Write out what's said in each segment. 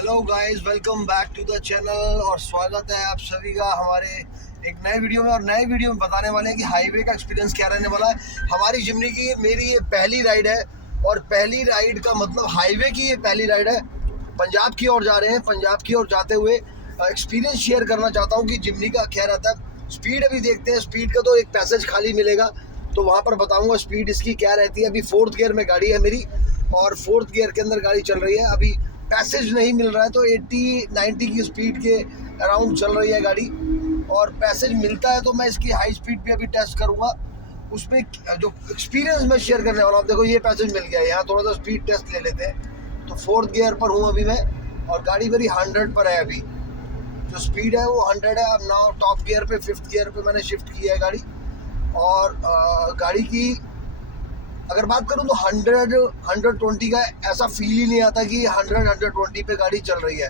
Hello guys, welcome back to the channel और स्वागत है आप सभी का हमारे एक नए वीडियो में। और नए वीडियो में बताने वाले हैं कि हाईवे का एक्सपीरियंस क्या रहने वाला है। हमारी जिम्नी की मेरी ये पहली राइड है और पहली राइड का मतलब हाईवे की ये पहली राइड है। पंजाब की ओर जा रहे हैं। पंजाब की ओर जाते हुए एक्सपीरियंस शेयर करना चाहता हूँ कि जिम्नी का क्या रहता है। स्पीड अभी देखते हैं। स्पीड का तो एक पैसेज खाली मिलेगा तो वहाँ पर बताऊँगा स्पीड इसकी क्या रहती है। अभी 4th गियर में गाड़ी है मेरी और 4th गियर के अंदर गाड़ी चल रही है। अभी पैसेज नहीं मिल रहा है तो 80-90 की स्पीड के अराउंड चल रही है गाड़ी। और पैसेज मिलता है तो मैं इसकी हाई स्पीड पे अभी टेस्ट करूँगा। उसमें जो एक्सपीरियंस मैं शेयर करने वाला हूँ। देखो ये पैसेज मिल गया, यहाँ थोड़ा सा स्पीड टेस्ट ले लेते हैं। तो 4th गियर पर हूँ अभी मैं और गाड़ी मेरी 100 पर है। अभी जो स्पीड है वो 100 है। अब नाउ टॉप गियर पे 5th गियर पे मैंने शिफ्ट किया है गाड़ी। और गाड़ी की अगर बात करूं तो 100-120 का ऐसा फील ही नहीं आता कि 100-120 पे गाड़ी चल रही है।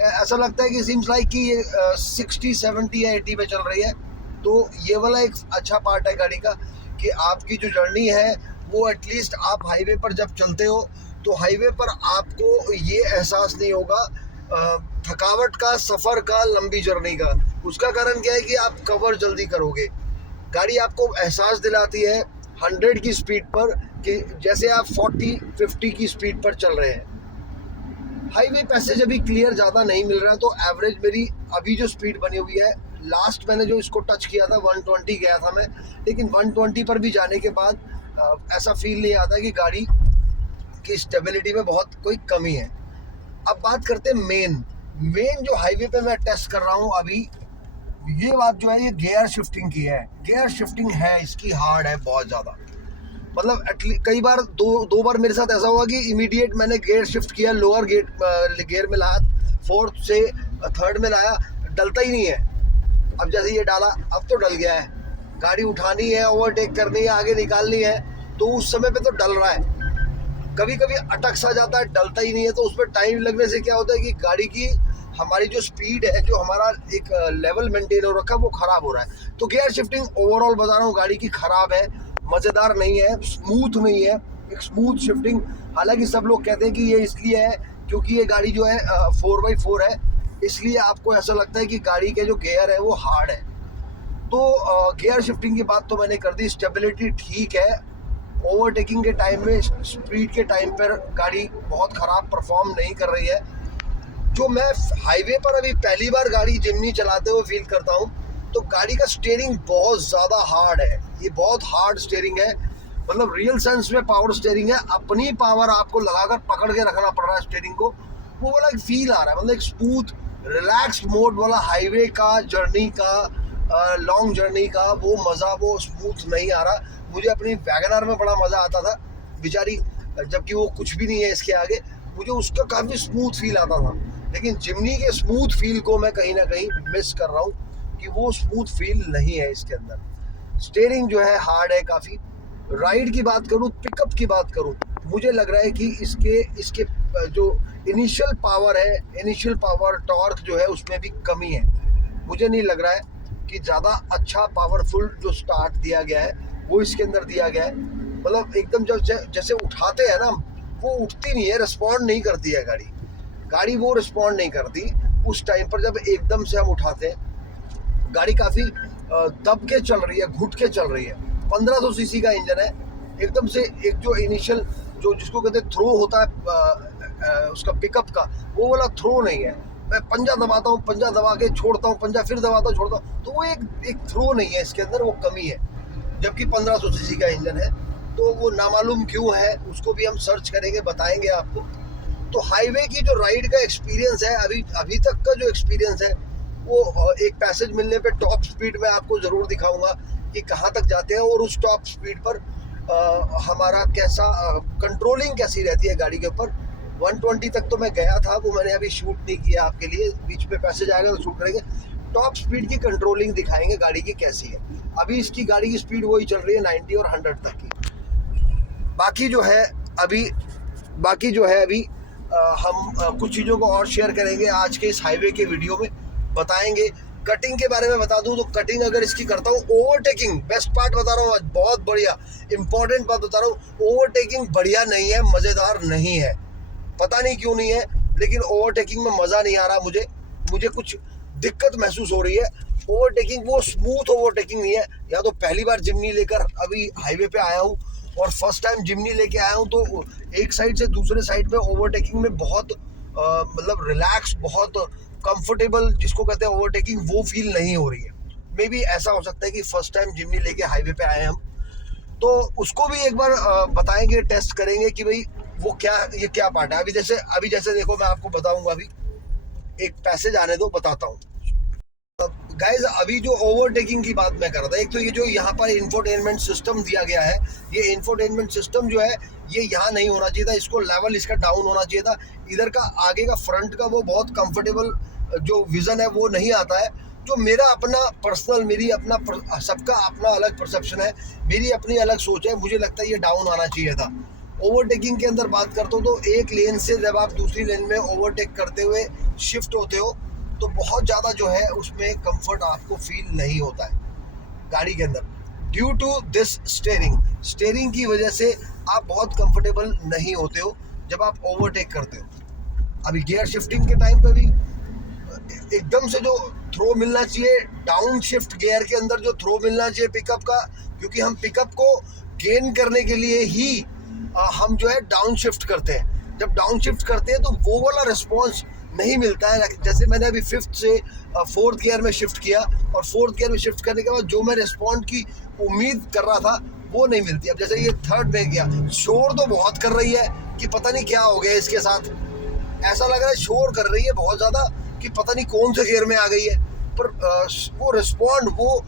ऐसा लगता है कि सिम्स लाइक कि ये 60-70 या 80 पे चल रही है। तो ये वाला एक अच्छा पार्ट है गाड़ी का कि आपकी जो जर्नी है वो एटलीस्ट आप हाईवे पर जब चलते हो तो हाईवे पर आपको ये एहसास नहीं होगा थकावट का, सफ़र का, लंबी जर्नी का। उसका कारण क्या है कि आप कवर जल्दी करोगे। गाड़ी आपको एहसास दिलाती है 100 की स्पीड पर कि जैसे आप 40-50 की स्पीड पर चल रहे हैं। हाईवे पैसेज अभी क्लियर ज़्यादा नहीं मिल रहा तो एवरेज मेरी अभी जो स्पीड बनी हुई है, लास्ट मैंने जो इसको टच किया था 120 गया था मैं। लेकिन 120 पर भी जाने के बाद ऐसा फील नहीं आता कि गाड़ी की स्टेबिलिटी में बहुत कोई कमी है। अब बात करते हैं मेन जो हाईवे पे मैं टेस्ट कर रहा हूँ अभी। ये बात जो है ये गियर शिफ्टिंग की है। गियर शिफ्टिंग है इसकी हार्ड है बहुत ज़्यादा। मतलब कई बार दो बार मेरे साथ ऐसा हुआ कि इमीडिएट मैंने गियर शिफ्ट किया, लोअर गियर में लाया, 4th से 3rd में लाया, डलता ही नहीं है। अब जैसे ये डाला अब तो डल गया है। गाड़ी उठानी है, ओवरटेक करनी है, आगे निकालनी है तो उस समय पे तो डल रहा है। कभी कभी अटक सा जाता है, डलता ही नहीं है। तो उस पर टाइम लगने से क्या होता है कि गाड़ी की हमारी जो स्पीड है, जो हमारा एक लेवल मेंटेन हो रखा है वो ख़राब हो रहा है। तो गियर शिफ्टिंग ओवरऑल बता रहा हूँ गाड़ी की ख़राब है, मज़ेदार नहीं है, स्मूथ नहीं है। एक स्मूथ शिफ्टिंग, हालांकि सब लोग कहते हैं कि ये इसलिए है क्योंकि ये गाड़ी जो है 4x4 है, इसलिए आपको ऐसा लगता है कि गाड़ी के जो गियर है वो हार्ड है। तो गियर शिफ्टिंग की बात तो मैंने कर दी। स्टेबिलिटी ठीक है। ओवरटेकिंग के टाइम में, स्पीड के टाइम पर गाड़ी बहुत ख़राब परफॉर्म नहीं कर रही है। जो मैं हाईवे पर अभी पहली बार गाड़ी जिम्नी चलाते हुए फील करता हूँ तो गाड़ी का स्टीयरिंग बहुत ज़्यादा हार्ड है। ये बहुत हार्ड स्टीयरिंग है, मतलब रियल सेंस में पावर स्टीयरिंग है। अपनी पावर आपको लगाकर पकड़ के रखना पड़ रहा है स्टीयरिंग को। वो वाला एक फील आ रहा है, मतलब एक स्मूथ रिलैक्स्ड मोड वाला हाईवे का जर्नी का, लॉन्ग जर्नी का वो मज़ा वो स्मूथ नहीं आ रहा। मुझे अपनी वैगनआर में बड़ा मज़ा आता था बेचारी, जबकि वो कुछ भी नहीं है इसके आगे। मुझे उसका काफ़ी स्मूथ फील आता था। लेकिन जिम्नी के स्मूथ फील को मैं कहीं ना कहीं मिस कर रहा हूँ कि वो स्मूथ फील नहीं है इसके अंदर। स्टीयरिंग जो है हार्ड है काफ़ी। राइड की बात करूँ, पिकअप की बात करूँ, मुझे लग रहा है कि इसके जो इनिशियल पावर है, इनिशियल पावर टॉर्क जो है उसमें भी कमी है। मुझे नहीं लग रहा है कि ज़्यादा अच्छा पावरफुल जो स्टार्ट दिया गया है वो इसके अंदर दिया गया है। मतलब एकदम जैसे उठाते हैं ना, वो उठती नहीं है, रिस्पॉन्ड नहीं करती है गाड़ी वो रिस्पॉन्ड नहीं करती उस टाइम पर जब एकदम से हम उठाते हैं। गाड़ी काफ़ी दब के चल रही है, घुट के चल रही है। 1500 सीसी का इंजन है। एकदम से एक जो इनिशियल जो जिसको कहते हैं थ्रो होता है उसका पिकअप का, वो वाला थ्रो नहीं है। मैं पंजा दबाता हूँ, पंजा दबा के छोड़ता हूँ, पंजा फिर दबाता हूँ, छोड़ता हूँ, तो वो एक थ्रो नहीं है इसके अंदर, वो कमी है। जबकि 1500 सीसी का इंजन है तो वो नामालूम क्यों है उसको भी हम सर्च करेंगे, बताएंगे आपको। तो हाईवे की जो राइड का एक्सपीरियंस है, अभी तक का जो एक्सपीरियंस है वो एक पैसेज मिलने पे टॉप स्पीड में आपको ज़रूर दिखाऊंगा कि कहाँ तक जाते हैं और उस टॉप स्पीड पर हमारा कैसा कंट्रोलिंग कैसी रहती है गाड़ी के ऊपर। 120 तक तो मैं गया था, वो मैंने अभी शूट नहीं किया आपके लिए, बीच में पैसेज आएगा तो शूट करेंगे। टॉप स्पीड की कंट्रोलिंग दिखाएंगे गाड़ी की कैसी है। अभी इसकी गाड़ी की स्पीड वही चल रही है 90 और 100 तक की। बाकी जो है अभी हम कुछ चीज़ों को और शेयर करेंगे आज के इस हाईवे के वीडियो में, बताएंगे। कटिंग के बारे में बता दूं तो कटिंग अगर इसकी करता हूँ, ओवरटेकिंग बेस्ट पार्ट बता रहा हूँ आज, बहुत बढ़िया इंपॉर्टेंट बात बता रहा हूँ। ओवरटेकिंग बढ़िया नहीं है, मज़ेदार नहीं है। पता नहीं क्यों नहीं है। लेकिन ओवरटेकिंग में मज़ा नहीं आ रहा मुझे कुछ दिक्कत महसूस हो रही है। ओवरटेकिंग वो स्मूथ ओवरटेकिंग नहीं है। या तो पहली बार जिम्नी लेकर अभी हाईवे पे आया हूँ और फर्स्ट टाइम जिम्नी लेके आया हूँ, तो एक साइड से दूसरे साइड पे ओवरटेकिंग में बहुत मतलब रिलैक्स, बहुत कंफर्टेबल जिसको कहते हैं ओवरटेकिंग, वो फील नहीं हो रही है। मे बी ऐसा हो सकता है कि फर्स्ट टाइम जिम्नी लेके हाईवे पे आए हम, तो उसको भी एक बार बताएंगे, टेस्ट करेंगे कि भाई वो क्या, ये क्या पार्ट है। अभी जैसे देखो, मैं आपको बताऊंगा, अभी एक पैसेज आने दो, बताता हूँ गाइज। अभी जो ओवरटेकिंग की बात मैं कर रहा था, एक तो ये जो यहाँ पर इंफोटेनमेंट सिस्टम दिया गया है, ये इंफोटेनमेंट सिस्टम जो है ये यहाँ नहीं होना चाहिए था, इसको लेवल इसका डाउन होना चाहिए था। इधर का आगे का फ्रंट का वो बहुत कंफर्टेबल जो विजन है वो नहीं आता है। जो मेरा अपना पर्सनल, मेरी अपना, सबका अपना अलग परसेप्शन है, मेरी अपनी अलग सोच है, मुझे लगता है ये डाउन आना चाहिए था। ओवरटेकिंग के अंदर बात करता हूँ तो एक लेन से जब आप दूसरी लेन में ओवरटेक करते हुए शिफ्ट होते हो तो बहुत ज़्यादा जो है उसमें कंफर्ट आपको फील नहीं होता है गाड़ी के अंदर, ड्यू टू दिस स्टेयरिंग की वजह से आप बहुत कंफर्टेबल नहीं होते हो जब आप ओवरटेक करते हो। अभी गियर शिफ्टिंग के टाइम पे भी एकदम से जो थ्रो मिलना चाहिए, डाउन शिफ्ट गियर के अंदर जो थ्रो मिलना चाहिए पिकअप का, क्योंकि हम पिकअप को गेन करने के लिए ही हम जो है डाउन शिफ्ट करते हैं। जब डाउन शिफ्ट करते हैं तो वो वाला रिस्पॉन्स नहीं मिलता है। जैसे मैंने अभी फिफ्थ से फोर्थ गियर में शिफ्ट किया, और फोर्थ गियर में शिफ्ट करने के बाद जो मैं रिस्पॉन्ड की उम्मीद कर रहा था वो नहीं मिलती। अब जैसे ये थर्ड में गया, शोर तो बहुत कर रही है कि पता नहीं क्या हो गया इसके साथ, ऐसा लग रहा है शोर कर रही है बहुत ज़्यादा कि पता नहीं कौन से गियर में आ गई है, पर वो रिस्पॉन्ड, वो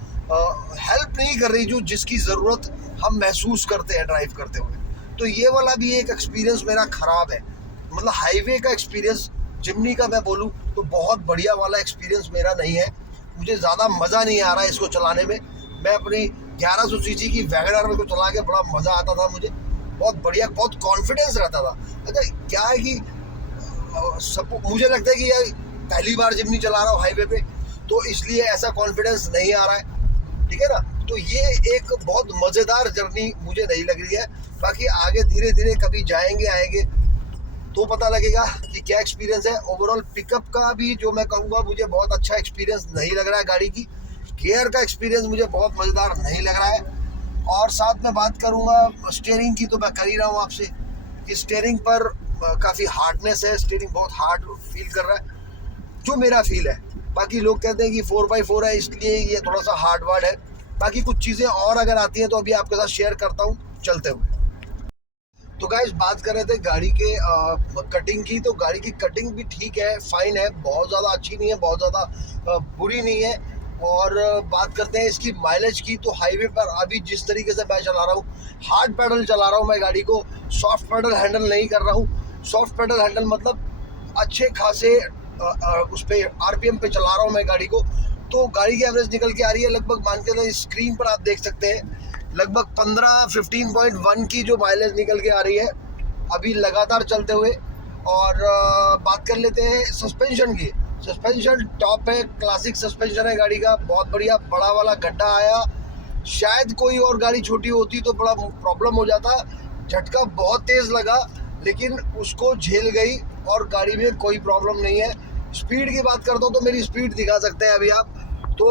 हेल्प नहीं कर रही जो जिसकी ज़रूरत हम महसूस करते हैं ड्राइव करते हुए। तो ये वाला भी एक एक्सपीरियंस मेरा ख़राब है। मतलब हाईवे का एक्सपीरियंस जिम्नी का मैं बोलूँ तो बहुत बढ़िया वाला एक्सपीरियंस मेरा नहीं है। मुझे ज़्यादा मज़ा नहीं आ रहा है इसको चलाने में। मैं अपनी 1100 सीसी की वैगनआर में को चला के बड़ा मज़ा आता था, मुझे बहुत बढ़िया, बहुत कॉन्फिडेंस रहता था। अच्छा क्या है कि मुझे लगता है कि यार पहली बार जिम्नी चला रहा हूँ हाईवे पे, तो इसलिए ऐसा कॉन्फिडेंस नहीं आ रहा है, ठीक है ना। तो ये एक बहुत मज़ेदार जर्नी मुझे नहीं लग रही है। बाकी आगे धीरे धीरे कभी जाएंगे आएंगे तो पता लगेगा कि क्या एक्सपीरियंस है। ओवरऑल पिकअप का भी जो मैं कहूँगा मुझे बहुत अच्छा एक्सपीरियंस नहीं लग रहा है गाड़ी की। गियर का एक्सपीरियंस मुझे बहुत मज़ेदार नहीं लग रहा है। और साथ में बात करूँगा स्टीयरिंग की, तो मैं कर ही रहा हूँ आपसे कि स्टीयरिंग पर काफ़ी हार्डनेस है, स्टीयरिंग बहुत हार्ड फील कर रहा है, जो मेरा फील है। बाकी लोग कहते हैं कि 4x4 है इसलिए ये थोड़ा सा हार्ड वार्ड है। बाकी कुछ चीज़ें और अगर आती हैं तो अभी आपके साथ शेयर करता हूँ चलते हुए। तो गाइस बात कर रहे थे गाड़ी के कटिंग की, तो गाड़ी की कटिंग भी ठीक है, फाइन है, बहुत ज़्यादा अच्छी नहीं है, बहुत ज़्यादा बुरी नहीं है। और बात करते हैं इसकी माइलेज की, तो हाईवे पर अभी जिस तरीके से मैं चला रहा हूँ, हार्ड पैडल चला रहा हूँ मैं गाड़ी को, सॉफ्ट पैडल हैंडल नहीं कर रहा हूँ। सॉफ्ट पैडल हैंडल मतलब अच्छे खासे उस पर RPM पे चला रहा हूँ मैं गाड़ी को। तो गाड़ी की एवरेज निकल के आ रही है लगभग, मान के चलो स्क्रीन पर आप देख सकते हैं, लगभग 15-15.1 की जो माइलेज निकल के आ रही है अभी लगातार चलते हुए। और बात कर लेते हैं सस्पेंशन की। सस्पेंशन टॉप है, क्लासिक सस्पेंशन है गाड़ी का, बहुत बढ़िया, बड़ा वाला गड्ढा आया। शायद कोई और गाड़ी छोटी होती तो बड़ा प्रॉब्लम हो जाता, झटका बहुत तेज़ लगा लेकिन उसको झेल गई और गाड़ी में कोई प्रॉब्लम नहीं है। स्पीड की बात करता हूँ तो मेरी स्पीड दिखा सकते हैं अभी आप, तो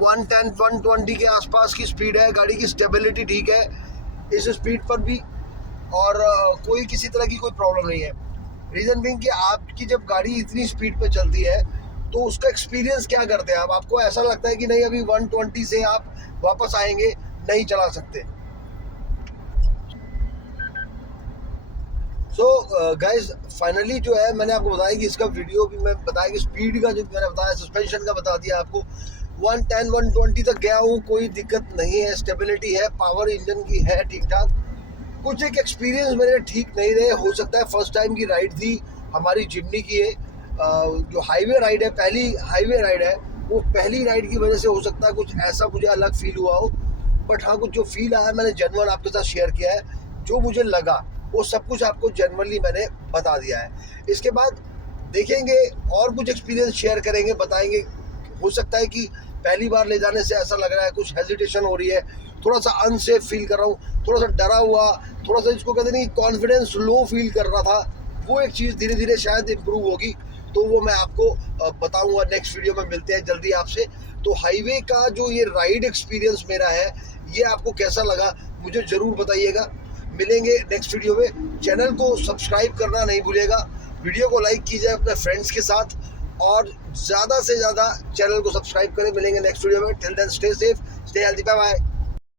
120 के आसपास की स्पीड है। गाड़ी की स्टेबिलिटी ठीक है इस स्पीड पर भी, और कोई किसी तरह की कोई प्रॉब्लम नहीं है। रीज़न बीइंग कि आपकी जब गाड़ी इतनी स्पीड पे चलती है तो उसका एक्सपीरियंस क्या करते हैं आप, आपको ऐसा लगता है कि नहीं अभी 120 से आप वापस आएंगे, नहीं चला सकते। सो गाइज फाइनली जो है मैंने आपको बताया कि इसका वीडियो भी मैं बताया कि स्पीड का जो मैंने बताया, सस्पेंशन का बता दिया आपको। 110-120 तक गया हूँ, कोई दिक्कत नहीं है, स्टेबिलिटी है, पावर इंजन की है ठीक ठाक। कुछ एक एक्सपीरियंस मेरे ठीक नहीं रहे, हो सकता है फर्स्ट टाइम की राइड थी हमारी जिम्नी की है, जो हाईवे राइड है, पहली हाईवे राइड है, वो पहली राइड की वजह से हो सकता है कुछ ऐसा मुझे अलग फील हुआ हो। बट हाँ, कुछ जो फील आया मैंने जेन्युइन आपके साथ शेयर किया है, जो मुझे लगा वो सब कुछ आपको जेन्युइनली मैंने बता दिया है। इसके बाद देखेंगे और कुछ एक्सपीरियंस शेयर करेंगे, बताएंगे। हो सकता है कि पहली बार ले जाने से ऐसा लग रहा है, कुछ हेजिटेशन हो रही है, थोड़ा सा अनसेफ फील कर रहा हूँ, थोड़ा सा डरा हुआ, थोड़ा सा इसको कहते नहीं कॉन्फिडेंस लो फील कर रहा था, वो एक चीज़ धीरे धीरे शायद इम्प्रूव होगी, तो वो मैं आपको बताऊंगा। नेक्स्ट वीडियो में मिलते हैं जल्दी आपसे। तो हाईवे का जो ये राइड एक्सपीरियंस मेरा है, ये आपको कैसा लगा मुझे ज़रूर बताइएगा। मिलेंगे नेक्स्ट वीडियो में। चैनल को सब्सक्राइब करना नहीं भूलिएगा, वीडियो को लाइक कीजिए अपने फ्रेंड्स के साथ, और ज़्यादा से ज़्यादा चैनल को सब्सक्राइब करें। मिलेंगे नेक्स्ट वीडियो में। Till then stay safe, stay healthy, bye bye.